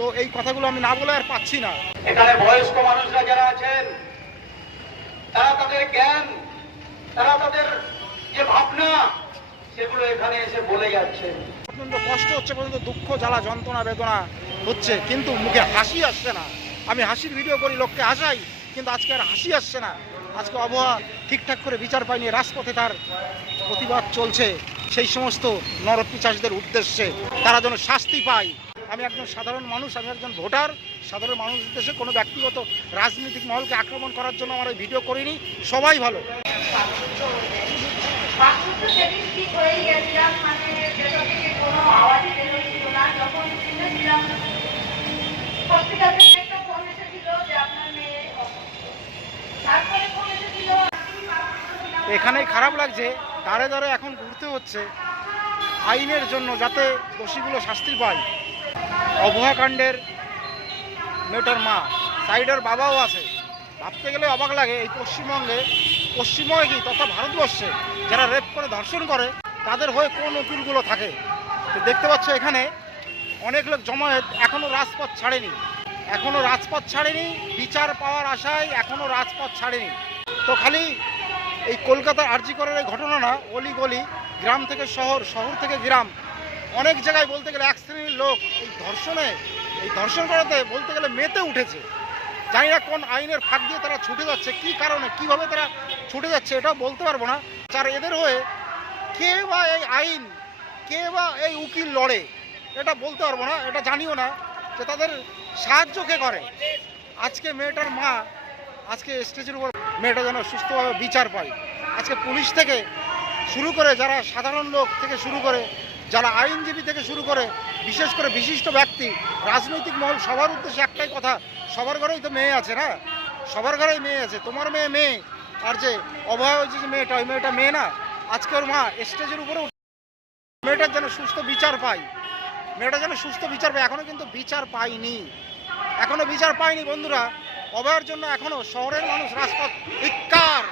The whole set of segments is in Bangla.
তো এই কথাগুলো আমি না বলে আর পাচ্ছি না। এখানে বয়স্ক মানুষরা যারা আছেন তারা তাদের জ্ঞান, তারা তাদের যে ভাবনা সেগুলো এখানে এসে বলে যাচ্ছেন। প্রচণ্ড কষ্ট হচ্ছে, পর্যন্ত দুঃখ জ্বালা যন্ত্রণা বেদনা হচ্ছে, কিন্তু মুখে হাসি আসছে না। আমি হাসির ভিডিও করি, লোককে হাসাই, কিন্তু আজকে আর হাসি আসছে না। আজকে আবহাওয়া ঠিকঠাক করে বিচার পায়নি, রাজপথে তার প্রতিবাদ চলছে সেই সমস্ত নরপিশাচদের উদ্দেশ্যে, তারা যেন শাস্তি পায়। আমি একজন সাধারণ মানুষ, আমি একজন ভোটার। সাধারণ মানুষের উদ্দেশ্যে কোনো ব্যক্তিগত রাজনৈতিক মহলকে আক্রমণ করার জন্য আমরা এই ভিডিও করিনি। সবাই ভালো। এখানেই খারাপ লাগছে, দাঁড়ে দাঁড়ে এখন ঘুরতে হচ্ছে আইনের জন্য, যাতে দোষীগুলো শাস্তি পায়। অভয়াকাণ্ডের মেয়েটার মা, সাইডের বাবাও আছে। ভাবতে গেলে অবাক লাগে, এই পশ্চিমবঙ্গে কি তথা ভারতবর্ষে যারা রেপ করে ধর্ষণ করে তাদের হয়ে কোন উকিলগুলো থাকে। তো দেখতে পাচ্ছ এখানে অনেক লোক জমায়েত, এখনও রাজপথ ছাড়েনি, বিচার পাওয়ার আশায় এখনও রাজপথ ছাড়েনি। তো খালি এই কলকাতার আরজি করের এই ঘটনা না, অলি গলি, গ্রাম থেকে শহর, শহর থেকে গ্রাম, অনেক জায়গায় বলতে গেলে এক শ্রেণীর লোক এই ধর্ষণ করাতে বলতে গেলে মেতে উঠেছে। জানি না কোন আইনের ফাঁক দিয়ে তারা ছুটে যাচ্ছে, কি কারণে, কিভাবে তারা ছুটে যাচ্ছে এটাও বলতে পারবো না। আর এদের হয়ে কে বা এই আইন, কে বা এই উকিল লড়ে এটা বলতে পারবো না, এটা জানিও না যে তাদের সাহায্য কে করে। আজকে মেয়েটার মা আজকে স্টেজের উপর, মেয়েটা যেন সুস্থভাবে বিচার পায়। আজকে পুলিশ থেকে শুরু করে, যারা সাধারণ লোক থেকে শুরু করে, যারা আইনজীবী থেকে শুরু করে, বিশেষ করে বিশিষ্ট ব্যক্তি, রাজনৈতিক মহল, সবার উদ্দেশ্যে একটাই কথা, সবার ঘরেই তো মেয়ে আছে না, সবার ঘরেই মেয়ে আছে। তোমার মেয়ে, আর যে অভয় যে মেয়েটা, ওই মেয়েটা মেয়ে না। আজকে ওর মা স্টেজের উপরে মেয়েটার যেন সুস্থ বিচার পায়, এখনো কিন্তু বিচার পায়নি, বন্ধুরা। অভয়ের জন্য এখনো শহরের মানুষ রাজপথ ধিক্কার,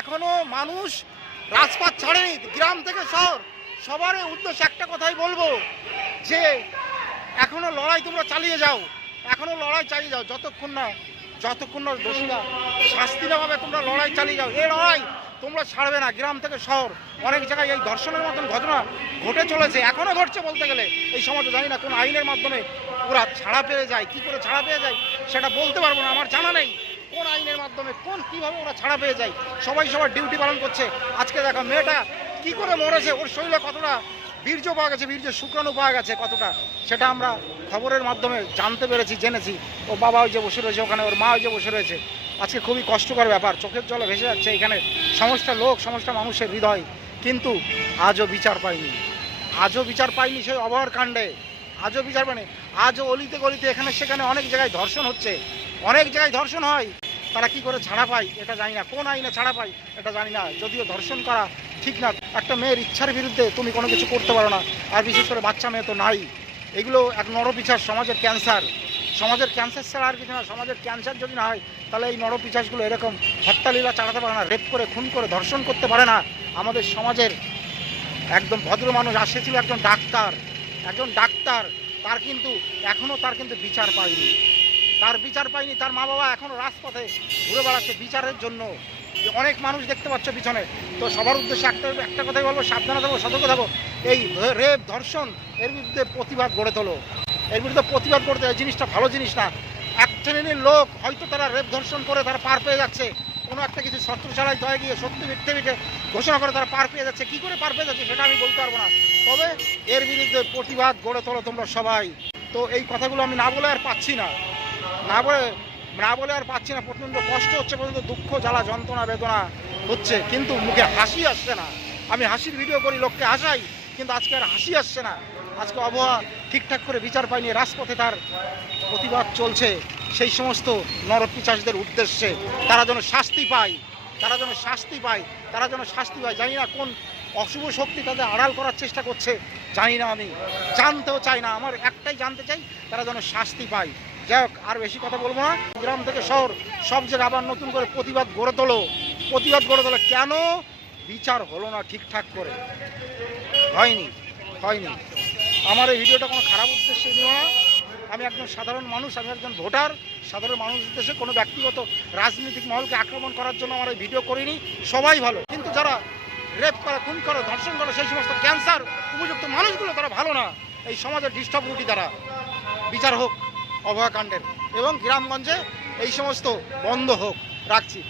এখনো মানুষ রাজপথ ছাড়েনি। গ্রাম থেকে শহর সবার উদ্দেশ্যে একটা কথাই বলবো, যে এখনো লড়াই তোমরা চালিয়ে যাও, যতক্ষণ না দোষীরা শাস্তি না পাবে, তোমরা লড়াই চালিয়ে যাও। এই লড়াই তোমরা ছাড়বে না। গ্রাম থেকে শহর অনেক জায়গায় এই ধর্ষণের মতন ঘটনা ঘটে চলেছে, এখনো ঘটছে বলতে গেলে এই সমাজে। জানি না কোন আইনের মাধ্যমে ওরা ছাড়া পেয়ে যায়, কি করে ছাড়া পেয়ে যায় সেটা বলতে পারবো না, আমার জানা নেই কোন আইনের মাধ্যমে কিভাবে ওরা ছাড়া পেয়ে যায়। সবাই সবার ডিউটি পালন করছে। আজকে দেখো মেয়েটা কি করে মরেছে, ওর শরীরে কতটা বীর্য পাওয়া গেছে, বীর্যের শুক্রাণু পাওয়া গেছে কতটা, সেটা আমরা খবরের মাধ্যমে জানতে পেরেছি, জেনেছি। ও বাবা ওই যে বসে রয়েছে ওখানে, ওর মা ওই যে বসে রয়েছে। আজকে খুবই কষ্টকর ব্যাপার, চোখের জলে ভেসে যাচ্ছে এখানে সমস্ত লোক, সমস্ত মানুষের হৃদয়, কিন্তু আজও বিচার পাইনি সেই অভয়ার কাণ্ডে। আজও বিচার পায়নি। আজও অলিতে গলিতে এখানে সেখানে অনেক জায়গায় ধর্ষণ হচ্ছে, অনেক জায়গায় ধর্ষণ হয়। তারা কি করে ছাড়া পায় এটা জানি না, কোন আইনে ছাড়া পায় এটা জানি না। যদিও ধর্ষণ করা ঠিক না, একটা মেয়ের ইচ্ছার বিরুদ্ধে তুমি কোনো কিছু করতে পারো না, আর বিশেষ করে বাচ্চা মেয়ে তো নাই। এগুলো এক নরপিশাচ, সমাজের ক্যান্সার ছাড়া আর কিছু না। সমাজের ক্যান্সার যদি না হয় তাহলে এই নরপিশাচগুলো এরকম হত্যালীলা চালাতে পারে না, রেপ করে, খুন করে, ধর্ষণ করতে পারে না। আমাদের সমাজের একদম ভদ্র মানুষ ছিল একজন ডাক্তার, তার কিন্তু বিচার পায়নি, তার মা বাবা এখনো রাজপথে ঘুরে বেড়াচ্ছে বিচারের জন্য। অনেক মানুষ দেখতে পাচ্ছ পিছনে। তো সবার উদ্দেশ্যে একটা কথাই বলবো, সাবধানে থাকবো, সতর্ক থাকবো। এই রেপ ধর্ষণ এর বিরুদ্ধে প্রতিবাদ গড়ে তোলো, এই জিনিসটা ভালো জিনিস না। এক শ্রেণীর লোক হয়তো তারা রেপ ধর্ষণ করে তারা পার পেয়ে যাচ্ছে, কোনো একটা কিছু শত্রু ছাড়াই হয়ে গিয়ে সত্যি মিথ্যে ঘোষণা করে তারা পার পেয়ে যাচ্ছে। কী করে পার পেয়ে যাচ্ছে সেটা আমি বলতে পারবো না, তবে এর বিরুদ্ধে প্রতিবাদ গড়ে তোলো তোমরা সবাই। তো এই কথাগুলো আমি না বলে আর পাচ্ছি না, প্রচণ্ড কষ্ট হচ্ছে, পর্যন্ত দুঃখ জ্বালা যন্ত্রণা বেদনা হচ্ছে, কিন্তু মুখে হাসি আসছে না। আমি হাসির ভিডিও করি, লোককে হাসাই, কিন্তু আজকে আর হাসি আসছে না। আজকে আবহাওয়া ঠিকঠাক করে বিচার পায়নি, রাজপথে তার প্রতিবাদ চলছে সেই সমস্ত নরপিশাচদের উদ্দেশ্যে, তারা যেন শাস্তি পায়। জানি না কোন অশুভ শক্তি তাদের আড়াল করার চেষ্টা করছে, জানি না, আমি জানতেও চাই না। আমার একটাই জানতে চাই, তারা যেন শাস্তি পায়। যাই হোক, আর বেশি কথা বলবো না। গ্রাম থেকে শহর সব জায়গায় আবার নতুন করে প্রতিবাদ গড়ে তোলো। কেন বিচার হলো না ঠিকঠাক করে? হয়নি। আমার এই ভিডিওটা কোনো খারাপ উদ্দেশ্যে নিও না। আমি একজন সাধারণ মানুষ, আমি একজন ভোটার। সাধারণ মানুষের দেশে কোনো ব্যক্তিগত রাজনৈতিক মহলকে আক্রমণ করার জন্য আমার এই ভিডিও করিনি। সবাই ভালো, কিন্তু যারা রেপ করে, খুন করে, ধর্ষণ করে, সেই সমস্ত ক্যান্সার উপযুক্ত মানুষগুলো তারা ভালো না। এই সমাজের ডিস্টার্ব রুটি দ্বারা বিচার হোক অভয়াকাণ্ডের, এবং গ্রামগঞ্জে এই সমস্ত বন্ধ হোক। রাখছি।